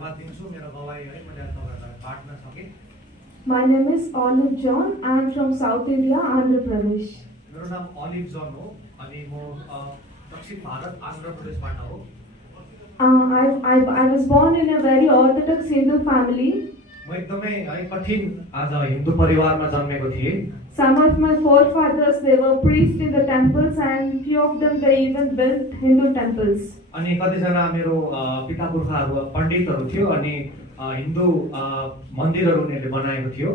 धन्यवाद दिन्छु मेरो गवाई है मैले तपाईहरुलाई बाँड्न सके। My name is Olive John. I am from South India, Andhra Pradesh. मेरो नाम अलिभ जन हो अनि म दक्षिण भारत आन्ध्र प्रदेशबाट हो। I was born in a very Orthodox Hindu family. म एकदमै है कठिन आज हिन्दू परिवारमा जन्मेको थिएँ। Some of my forefathers, they were priests in the temples, and few of them they even built Hindu temples. अनि कतिजना मेरो पिता पुर्खाहरू पण्डितहरू थियो अनि हिन्दू मन्दिरहरू उनीहरूले बनाएको थियो।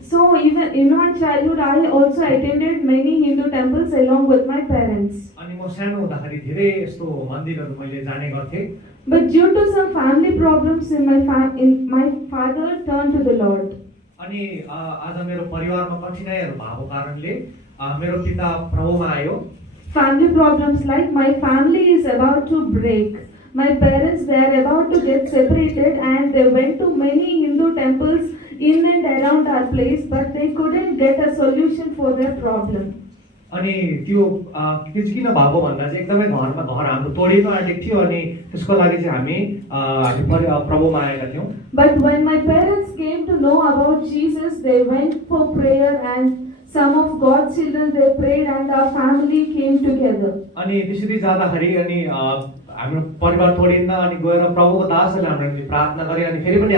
So even in my childhood, I also attended many Hindu temples along with my parents. अनि म सानो हुँदाखेरि धेरै यस्तो मन्दिरहरू मैले जाने गर्थेँ। But due to some family problems my father turned to the Lord. अनि आज मेरो परिवारमा कठिनाइहरू भएको कारणले मेरो पिता प्रभुमा आयो। Family problems like my family is about to break. My parents, they are about to get separated, and they went to many Hindu temples in and around our place, but they couldn't get a solution for their problem. अनि त्यो किन भएको भन्दा चाहिँ एकदमै घर हाम्रो तोडिनु आँटेको थियो अनि त्यसको लागि चाहिँ हामी प्रभुमा आएका थियौँ। But when my parents came to know about Jesus, they went for prayer, and some of God's children, they prayed, and our family came together. अनि त्यसरी जाँदाखेरि अनि हाम्रो परिवार तोडिँदा अनि गएर प्रभुको दासहरूले हाम्रो निम्ति प्रार्थना गरे अनि फेरि पनि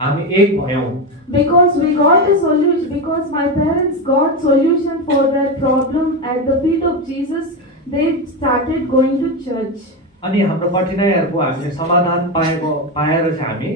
हामी एक भयौँ। Because we got a solution, because my parents got solution for their problem at the feet of Jesus, they started going to church. अनि हाम्रो कठिनाइहरूको हामीले समाधान पाएर चाहिँ हामी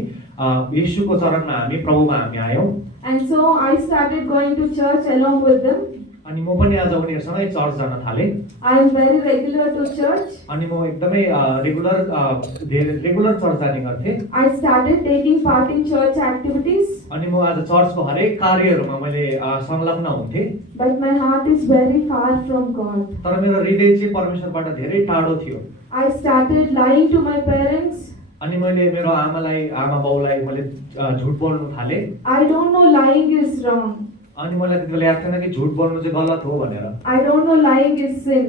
येशूको चरणमा हामी प्रभुमा हामी आयौँ। And so I started going to church along with them. अनि म पनि आज उनीहरुसँगै चर्च जान थाले। I am very regular to church. अनि म एकदमै रेगुलर चर्च जाने गर्थे। I started taking part in church activities. अनि म आज चर्चको हरेक कार्यहरुमा मैले संलग्न हुन्थे। But my heart is very far from God. तर मेरो हृदय चाहिँ परमेश्वरबाट धेरै टाढो थियो। I started lying to my parents. अनि मैले मेरो आमा बाउलाई मैले झुट बोल्नु थाले। I don't know lying is wrong. अनि मलाई त्यतिबेला याद थिएन कि झुट बोल्नु चाहिँ गलत हो भनेर। I don't know lying is sin.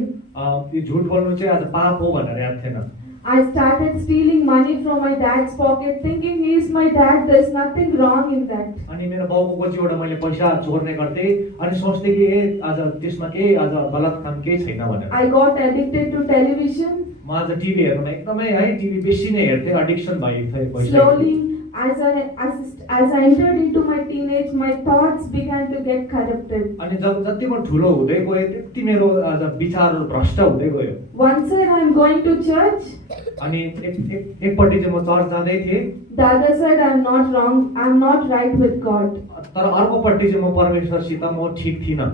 यो झुट बोल्नु चाहिँ आज पाप हो भनेर याद थिएन। I started stealing money from my dad's pocket, thinking he is my dad. There is nothing wrong in that. अनि मेरो बाउको गोजीबाट मैले पैसा चोर्ने गर्थे अनि सोच्थे कि आज त्यसमा केही आज गलत काम केही छैन भनेर। I got addicted to television. म आज टिभी हेर्नुमा एकदमै है टिभी बेसी नै हेर्थे, एडिक्सन भइसक्यो। Slowly, as I entered into my teenage, my thoughts began to get corrupted. अनि जति म ठुलो हुँदै गए त्यति मेरो आज विचारहरू भ्रष्ट हुँदै गयो। One side I am going to church. अनि एकपट्टि चाहिँ म चर्च जाँदै थिएँ। The other side I am not wrong. I am not right with God. तर अर्कोपट्टि चाहिँ म परमेश्वरसित म ठीक थिइनँ।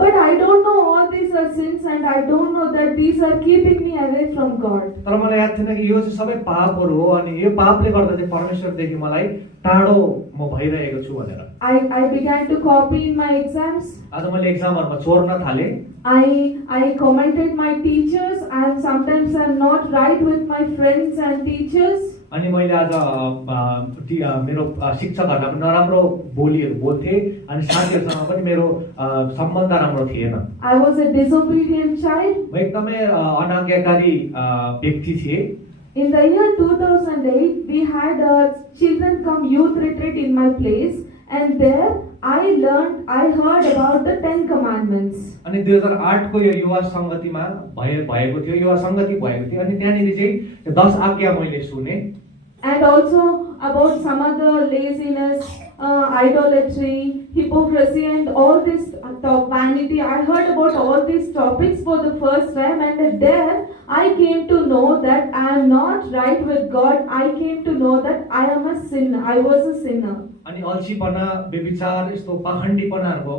But I don't know all these are sins, and I don't know that these are keeping me away from God. तर मलाई याद थिएन कि यो चाहिँ सबै पापहरू हो अनि यो पापले गर्दा चाहिँ परमेश्वरदेखि मलाई टाढो म भइरहेको छु भनेर। I began to copy in my exams. आज मैले एक्जामहरुमा चोर्न थाले। I commented my teachers, and sometimes I'm not right with my friends and teachers. अनि मैले आज मेरो शिक्षकहरुलाई पनि नराम्रो बोलीहरु बोल्थे अनि साथीहरुसँग पनि मेरो सम्बन्ध राम्रो थिएन। I was a disobedient child. म एकदमै अनाज्ञाकारी व्यक्ति थिए। In the year 2008, we had a children come youth retreat in my place, and there I heard about the 10 commandments. अनि 2008 को यो युवा संगतिमा भएको थियो, युवा संगति भएको थियो अनि त्यहाँनिर चाहिँ 10 आज्ञा मैले सुने। And also about some other laziness, idolatry, hypocrisy, and all this vanity. I heard about all these topics for the first time, and there I came to know that I am not right with God. I came to know that I am a sinner. I was a sinner. अनि अल्छीपना, व्यभिचार, यस्तो पाखण्डीपनाहरुको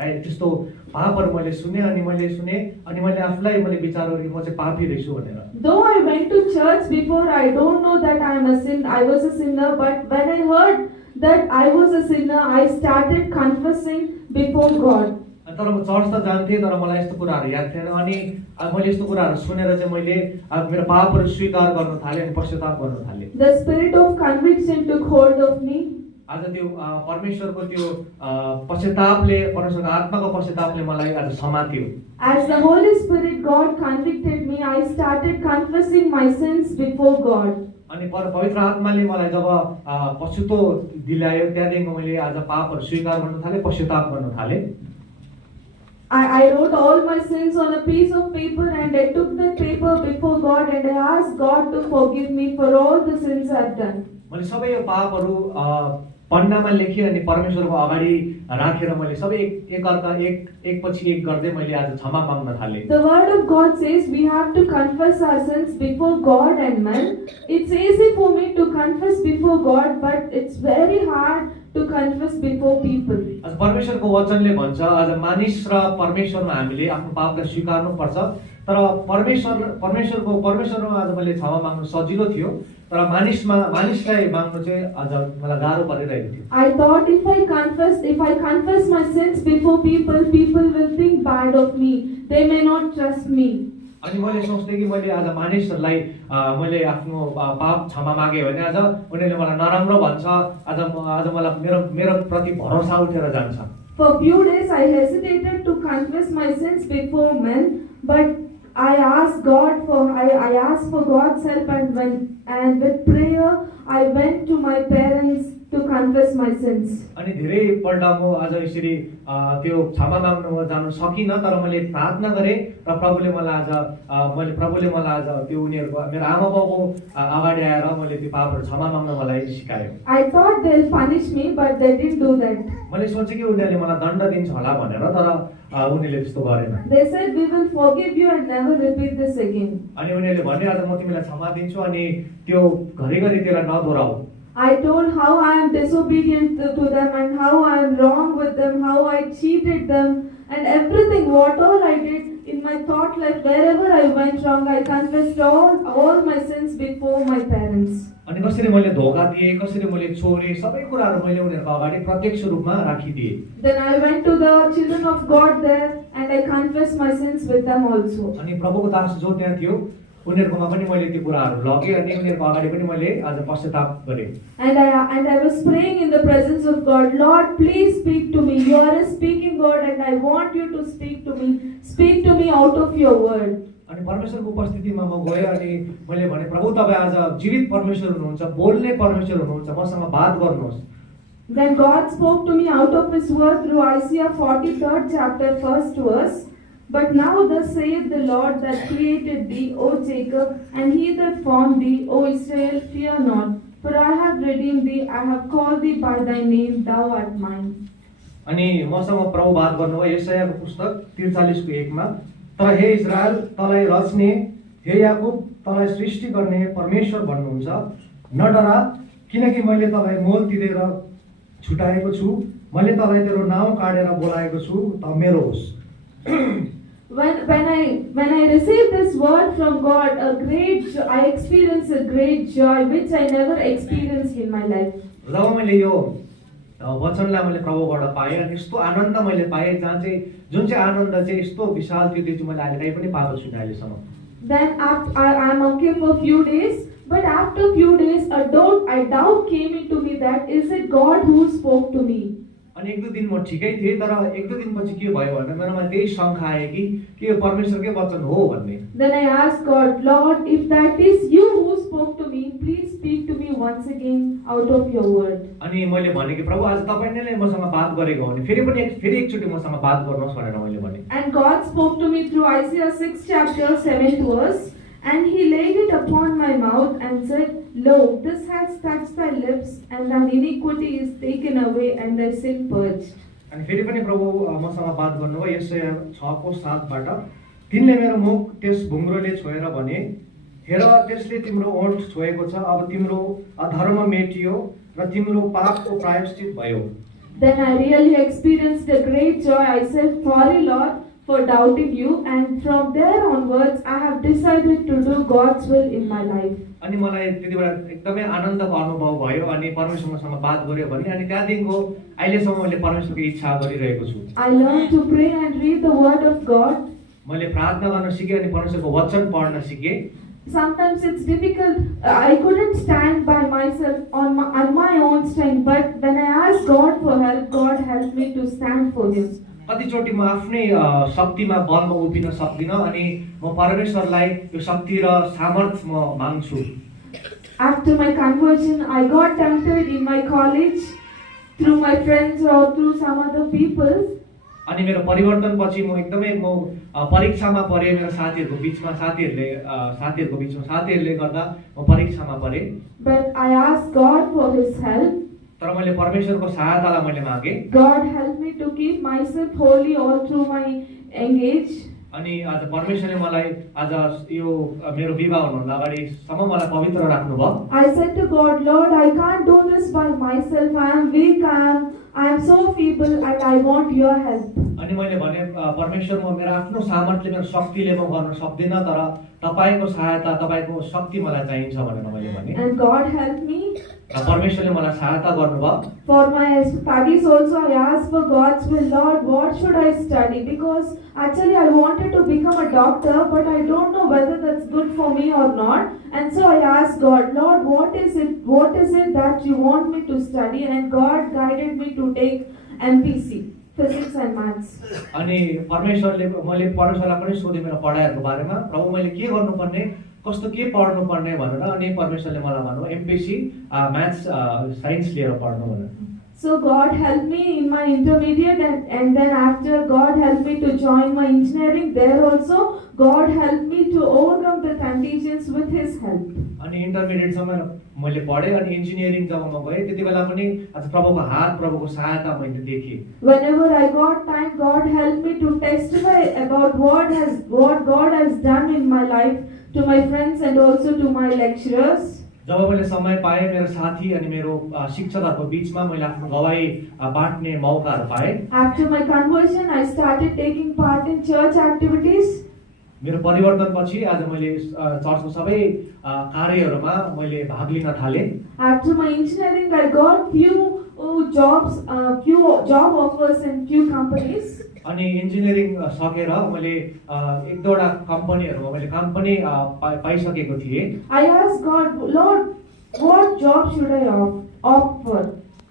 त्यस्तो पापहरु मैले सुने अनि मैले आफुलाई मैले विचार गरे म चाहिँ पापी रहेछु भनेर। Though I went to church before, I don't know that I was a sinner, but when I heard that I was a sinner, I started confessing before God. तर म चर्च त जान्थे तर मलाई यस्तो कुराहरु याद थिएन अनि मैले यस्तो कुराहरु सुनेर चाहिँ मैले मेरो पापहरु स्वीकार गर्न थाले अनि पश्चाताप गर्न थाले। The spirit of conviction took hold of me. आज त्यो परमेश्वरको त्यो पश्चातापले परमेश्वरको आत्माको पश्चातापले मलाई आज समात्यो। As the Holy Spirit God convicted me, I started confessing my sins before God. अनि पवित्र आत्माले मलाई जब पछुतो दिलायो त्यहाँदेखिको मैले आज पापहरू स्वीकार गर्न थालेँ, पश्चाताप गर्न थालेँ। I wrote all my sins on a piece of paper and I took that paper before God and I asked God to forgive me for all the sins I've done. मैले सबै यो पापहरू पन्नामा लेखेँ अनि परमेश्वरको अगाडि राखेर मैले सबै एकपछि एक गर्दै मैले आज क्षमा माग्न थालेँ। The word of God says we have to confess our sins before God and man. It's easy for me to confess before God, but it's very hard to confess before people. आज परमेश्वरको वचनले भन्छ आज मानिस र परमेश्वरमा हामीले आफ्नो पापलाई स्वीकार्नु पर्छ। तर परमेश्वरमा आज मैले क्षमा माग्नु सजिलो थियो, तर मानिसलाई माग्नु चाहिँ आज मलाई गाह्रो परिरहेको थियो। I thought if I confess my sins before people will think bad of me. They may not trust me. अनि मैले सोच्थेँ कि मैले आज मानिसहरूलाई मैले आफ्नो पाप क्षमा मागेँ भने आज उनीहरूले मलाई नराम्रो भन्छ, आज मलाई मेरो प्रति भरोसा उठेर जान्छ। For few days I hesitated to confess my sins before men, but I asked for God's help, and with prayer I went to my parents to confess my sins. अनि धेरै पल्ट म आज यसरी त्यो क्षमा माग्न जान सकिनँ, तर मैले प्रार्थना गरेँ र प्रभुले मलाई आज त्यो उनीहरूको मेरो आमा बाबुको अगाडि आएर मैले त्यो पापहरू क्षमा माग्न मलाई सिकायो। I thought they'll punish me, but they didn't do that. मैले सोचेँ कि उनीहरूले मलाई दण्ड दिन्छ होला भनेर, तर उनीहरूले त्यस्तो गरेन। They said we will forgive you and never repeat this again. अनि उनीहरूले भने आज म तिमीलाई क्षमा दिन्छु अनि त्यो घरिघरि त्यसलाई नदोहोऱ्याऊ। I told how I am disobedient to them and how I am wrong with them, how I cheated them, and everything, what all I did in my thought life, wherever I went wrong, I confessed all my sins before my parents. अनि कसरी मैले धोका दिएँ, कसरी मैले चोरेँ, सबै कुराहरू मैले उनीहरूको अगाडि प्रत्यक्ष रूपमा राखिदिएँ। Then I went to the children of God there and I confessed my sins with them also. अनि प्रभुको दास जो त्यहाँ थियो उनीहरुकोमा पनि मैले त्यो कुराहरू लगे अनि उनीहरुको अगाडि पनि मैले आज पश्चाताप गरेँ। And I was praying in the presence of God, Lord, please speak to me. You are a speaking God and I want you to speak to me. Speak to me out of your word. अनि परमेश्वरको उपस्थितिमा म गएँ अनि मैले भने प्रभु तपाईँ आज जीवित परमेश्वर हुनुहुन्छ, बोल्ने परमेश्वर हुनुहुन्छ, मसँग बात गर्नुहोस्। Then God spoke to me out of his word through Isaiah 43rd chapter 1st verse. But now thus saith the Lord that created thee, O Jacob, and he that formed thee, O Israel, fear not, for I have redeemed thee, I have called thee by thy name, thou art mine. अनि मसँग प्रभु बात गर्नुभयो यशायाको पुस्तक 43:1 तर हे Israel तँलाई रच्ने, हे याकुब तँलाई सृष्टि गर्ने परमेश्वर भन्नुहुन्छ, न डरा, किनकि मैले तँलाई मोल तिरेर छुटाएको छु, मैले तँलाई तेरो नाउँ काटेर बोलाएको छु, त मेरो होस्। When I received this word from God, I experienced a great joy which I never experienced in my life. जब मैले यो वचनलाई मैले प्रभुबाट पाएँ अनि यस्तो आनन्द मैले पाएँ जहाँ चाहिँ जुन चाहिँ आनन्द चाहिँ यस्तो विशाल थियो त्यो चाहिँ मैले अहिले कहीँ पनि पाएको छुइनँ अहिलेसम्म। Then I'm okay for a few days, but after a few days a doubt came into me that is it God who spoke to me? अनि एक दो दिन म ठिकै थिएँ तर एक दो दिन पछि के भयो भने मेरोमा त्यही शङ्का आयो कि यो परमेश्वरकै वचन हो भन्ने। Then I asked God, Lord, if that is you who spoke to me, please speak to me once again out of your word. अनि मैले भने कि प्रभु आज तपाईले नै मसँग बात गरेको हो भने फेरि एकचोटि मसँग बात गर्नुहोस् भनेर मैले भने। And God spoke to me through Isaiah 6 chapter 7th verse, and he laid it upon my mouth and said, Lo, this has touched thy lips, and thine iniquity is taken away, and thy sin purged. अनि फेरि पनि प्रभु मसँग बात गर्नुभयो यशाया 6:7बाट तिनले मेरो मुख त्यस भुङ्ग्रोले छोएर भने, हेर त्यसले तिम्रो ओठ छोएको छ, अब तिम्रो अधर्म मेटियो र तिम्रो पापको प्रायश्चित भयो। Then I really experienced a great joy. I said, sorry Lord for doubting you, and from there onwards I have decided to do God's will in my life. अनि मलाई त्यतिबेला एकदमै आनन्दको अनुभव भयो अनि परमेश्वरसँग बात गर्यो भने अनि त्यहाँदेखिको अहिलेसम्म मैले परमेश्वरको इच्छा गरिरहेको छु। I learned to pray and read the word of God. मैले प्रार्थना गर्न सिकेँ अनि परमेश्वरको वचन पढ्न सिकेँ। Sometimes it's difficult. I couldn't stand by myself on my own strength, but when I asked God for help, God helped me to stand for Him. कतिचोटि म आफ्नै शक्तिमा बलमा उभिन सक्दिनँ अनि म परमेश्वरलाई यो शक्ति र सामर्थ्य म माग्छु। After my conversion, I got tempted in my college through my friends or through some other people. अनि मेरो परिवर्तनपछि म एकदमै परीक्षामा परेँ। मेरो साथीहरूको बिचमा साथीहरूले गर्दा म परीक्षामा परेँ। But I asked God for His help. तर मैले परमेश्वरको सहायतालाई मैले मागे। God helped me to keep myself holy all through my engage. अनि आज परमेश्वरले मलाई आज यो मेरो विवाह हुनुभन्दा अगाडिसम्म मलाई पवित्र राख्नुभयो। I said to God, Lord, I can't do this by myself. I am weak. I am so feeble, and I want Your help. अनि मैले भने परमेश्वर म मेरो आफ्नो सामर्थ्यले मेरो शक्तिले म गर्न सक्दिनँ, तर तपाईको सहायता तपाईको शक्ति मलाई चाहिन्छ भनेर मैले भने। And God helped me. परमेश्वरले मलाई सहायता गर्नुभयो। For my studies also, I asked for God's will. Lord, what should I study? Because actually I wanted to become a doctor, but I don't know whether that's good for me or not. And so I asked God, Lord, what is it that You want me to study? And God guided me to take MPC, Physics and Maths. अनि मैले परमेश्वरलाई पनि सोधेँ मेरो पढाइहरूको बारेमा, प्रभु मैले के गर्नुपर्ने, कस्तो के पढ्नु पर्ने भनेर। अनि परमेश्वरले मलाई भन्नुभयो एमपीसी म्याथ्स साइन्स लिएर पढ्नु भनेर। So God helped me in my intermediate, and then after God helped me to join my engineering. There also God helped me to overcome the conditions with His help. अनि इन्टरमिडिएटसम्म मैले पढेँ। अनि engineering जब म गएँ त्यति बेला पनि आज प्रभुको हात प्रभुको सहायता मैले देखेँ। Whenever I got time, God helped me to testify about what God has done in my life to my friends and also to my lecturers. जब मैले समय पाएँ मेरो साथी अनि मेरो शिक्षकहरूको बिचमा मैले आफ्नो गवाही बाँड्ने मौकाहरू पाएँ। After my conversion, I started taking part in church activities. मेरो परिवर्तनपछि आज मैले चर्चको सबै कार्यहरूमा मैले भाग लिन थालेँ। After my engineering, I got few job offers in few companies. अनि इन्जिनियरिङ सकेर मैले एक दुईवटा कम्पनीहरूमा मैले काम पनि पाइसकेको थिएँ। I asked God, Lord, what job should I opt for?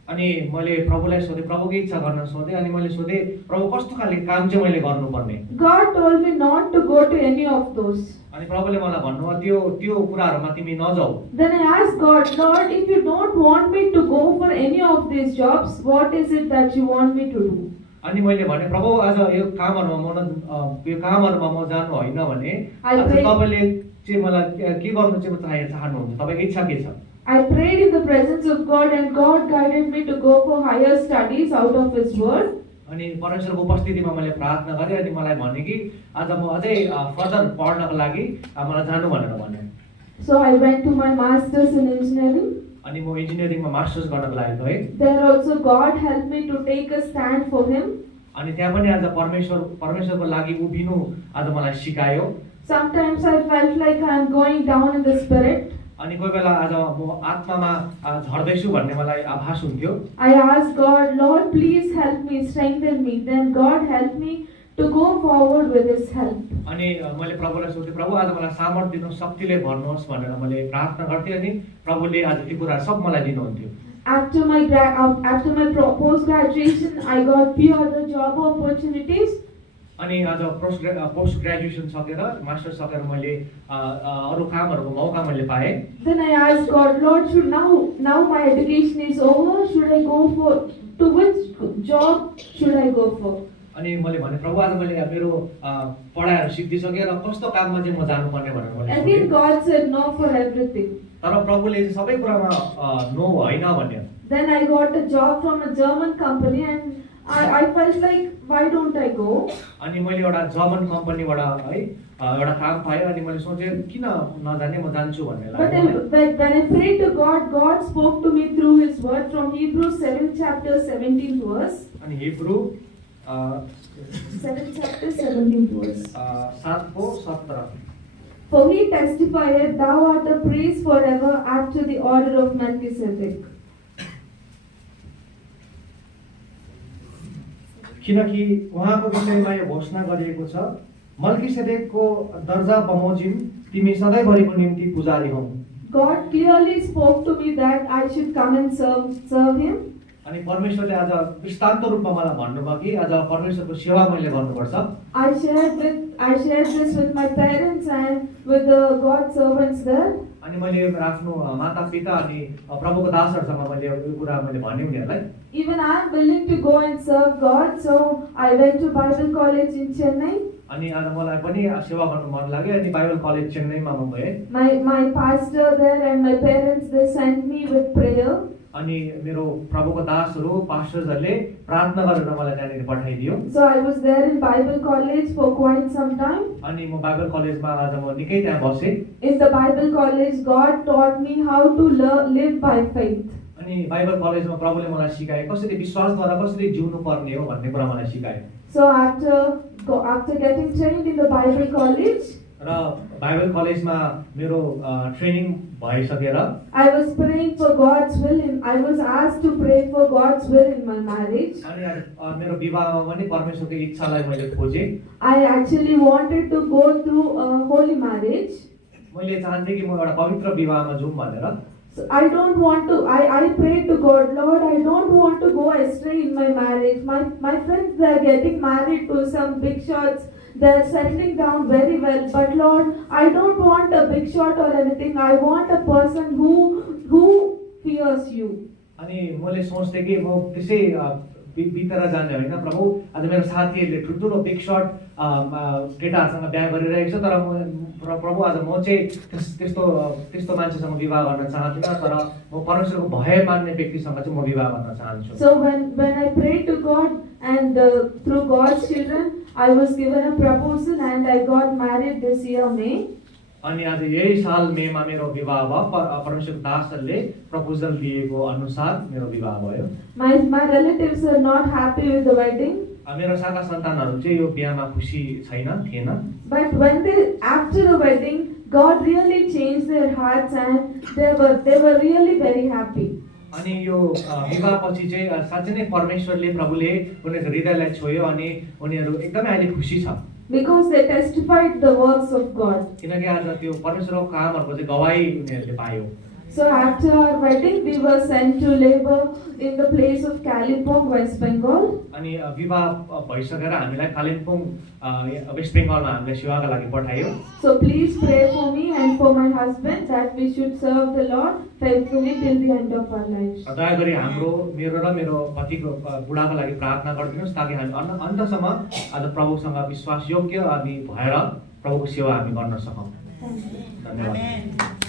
अनि मैले प्रभुलाई सोधेँ, प्रभुको इच्छा गर्न सोधेँ। अनि मैले सोधेँ प्रभु कस्तो खालको काम चाहिँ मैले गर्नुपर्ने। God told me not to go to any of those. अनि प्रभुले मलाई भन्नुभयो त्यो कुराहरूमा तिमी नजाऊ। Then I asked God, Lord, if You don't want me to go for any of these jobs, what is it that You want me to do? अनि मैले भने प्रभु आज यो कामहरूमा म जानु होइन भने आज तपाईले चाहिँ मलाई के गर्नु चाहिँ चाहनुहुन्छ, तपाईको इच्छा के छ? I prayed in the presence of God, and God guided me to go for higher studies out of His word. अनि परमेश्वरको उपस्थितिमा मैले प्रार्थना गरेँ। अनि मलाई भने कि आज म अझै फर्दर पढ्नको लागि मलाई जानु भनेर भने। So I went to my masters in engineering. अनि म इन्जिनियरिङमा मास्टर्स गर्नको लागि गएँ। There also God helped me to take a stand for Him. अनि त्यहाँ पनि आज परमेश्वरको लागि उभिनु आज मलाई सिकायो। Sometimes I felt like I am going down in the spirit. अनि कोही बेला आज म आत्मामा झर्दैछु भन्ने मलाई आभास हुन्थ्यो। I asked God, Lord, please help me, strengthen me. Then God helped me to go forward with His help. अनि मैले प्रभुलाई सोधेँ, प्रभु आज मलाई सामर्थ्य दिनु, शक्तिले भर्नुहोस् भनेर मैले प्रार्थना गर्थेँ। अनि प्रभुले आज त्यो कुरा सब मलाई दिनुहुन्थ्यो। After my post graduation, I got few other job opportunities. अनि आज पोस्ट ग्रेजुएसन सकेर मास्टर सकेर मैले अरू कामहरूको मौका मैले पाएँ। Then I asked God, Lord, should now my education is over, should I go to which job should I go for? अनि मैले भने प्रभु आज मैले मेरो पढाइहरू सिकिसकेँ र कस्तो काममा चाहिँ म जानुपर्ने भनेर मैले सोधेँ। Again God said no for everything. तर प्रभुले चाहिँ सबै कुरामा नो होइन भन्यो। Then I got a job from a German company, and I felt like, why don't I go? अनि मैले एउटा जर्मन कम्पनीबाट है एउटा काम पाएँ। अनि मैले सोचेँ किन नजाने, म जान्छु भन्ने लाग्यो। But when I prayed to God, God spoke to me through His word from Hebrews 7 chapter 17 verse. अनि Hebrew 7 chapter 17 verse. 7:17 For He testified, Thou art a priest forever after the order of Melchizedek. किनकि उहाँको विषयमा यो घोषणा गरिएको छ, मल्कीसेदेकको दर्जा बमोजिम तिमी सधैँभरिको निम्ति पुजारी हौ। God clearly spoke to me that I should come and serve Him. अनि परमेश्वरले आज दृष्टान्त रूपमा मलाई भन्नुभयो कि आज परमेश्वरको सेवा मैले गर्नुपर्छ। I shared this with my parents and with the God servants there. अनि मैले आफ्नो मातापिता अनि प्रभुको दासहरूसँग मैले यो कुरा मैले भने उनीहरूलाई। Even I am willing to go and serve God, so I went to Bible College in Chennai. अनि आज मलाई पनि सेवा गर्नु मन लाग्यो अनि बाइबल कलेज चेन्नईमा म गएँ। My pastor there and my parents, they sent me with prayer. अनि मेरो प्रभुको दासहरू पास्टर्सहरूले प्रार्थना गरेर मलाई त्यहाँनिर पठाइदियो। So I was there in Bible College for quite some time. अनि म बाइबल कलेजमा आज म निकै त्यहाँ बसेँ। In the Bible College, God taught me how to live by faith. अनि बाइबल कलेजमा प्रभुले मलाई सिकाए कसरी विश्वासद्वारा कसरी जिउनु पर्ने हो भन्ने कुरा मलाई सिकाए। So after getting trained in the Bible College, र बाइबल कलेजमा मेरो ट्रेनिङ भइसकेर I was praying for God's will. I was asked to pray for God's will in my marriage. अनि मेरो विवाहमा पनि परमेश्वरको इच्छालाई मैले खोजेँ। I actually wanted to go through a holy marriage. मैले चाहन्थे कि म एउटा पवित्र विवाहमा जाउँ भनेर। So I don't want to. I prayed to God, Lord, I don't want to go astray in my marriage. My friends, they are getting married to some big shots. They are settling down very well. But Lord, I don't want a big shot or anything. I want a person who fears you. अनि मैले सोच्थेँ कि म त्यसै बितेर जाने होइन प्रभु। आज मेरो साथीहरूले ठुल्ठुलो बिग सर्ट केटाहरूसँग बिहा गरिरहेको छ तर प्रभु आज म चाहिँ त्यस्तो मान्छेसँग विवाह गर्न चाहदिनँ तर म परमेश्वरको भय मान्ने व्यक्तिसँग चाहिँ म विवाह गर्न चाहन्छु। So when I prayed to God and through God's children, I was given a proposal and I got married this year May. अनि आज यही साल मेमा मेरो विवाह भयो। परमेश्वरको दासहरूले प्रपोजल दिएको अनुसार मेरो विवाह भयो। My relatives are not happy with the wedding. मेरो शाखा सन्तानहरू चाहिँ यो बिहामा खुसी थिएन। But after the wedding, God really changed their hearts and they were really very happy. अनि यो विवाहपछि चाहिँ साँच्चै नै परमेश्वरले प्रभुले उनीहरूको हृदयलाई छोयो अनि उनीहरू एकदमै अहिले खुसी छ। Because they testified the works of God. किनकि आज त्यो परमेश्वरको कामहरूको चाहिँ गवाही उनीहरूले पायो। So after our wedding, we were sent to labor in the place of Kalimpong, West Bengal. अनि विवाह भइसकेर हामीलाई कालिम्पोङ वेस्ट बेङ्गलमा हामीले सेवाका लागि पठायो। So please pray for me and for my husband that we should serve the Lord faithfully till the end of our lives. दया गरी मेरो र मेरो पतिको बुढाको लागि प्रार्थना गरिदिनुहोस् ताकि हामी अन्तसम्म आज प्रभुसँग विश्वास योग्य अनि भएर प्रभुको सेवा हामी गर्न सकौँ। धन्यवाद।